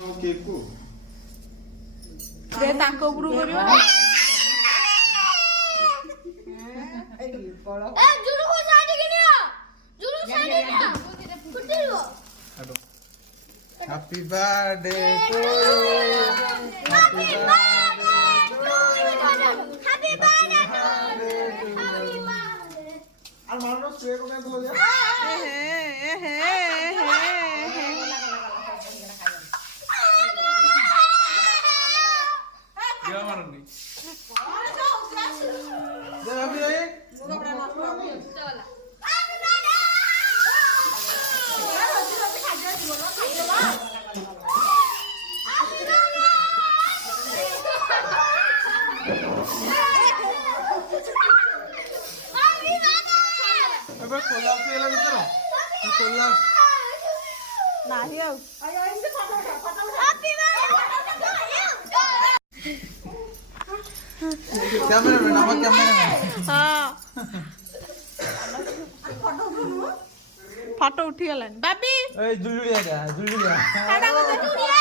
Cake କୁ ରେ ତାଙ୍କ ଉପରୁ କରିବ Happy birthday to you. Happy birthday to you. Happy birthday to you. আর মারনো স্প্রে করে ধো যা क्या मारनी दे अभी रे अबे कोला पे लग चलो कोला नाही ଆଉ कैमरा में नमक कैमरा में हां फोटो उठी गलानी बाबी ए जुलुलिया जा जुलुलिया एटा को जुलिया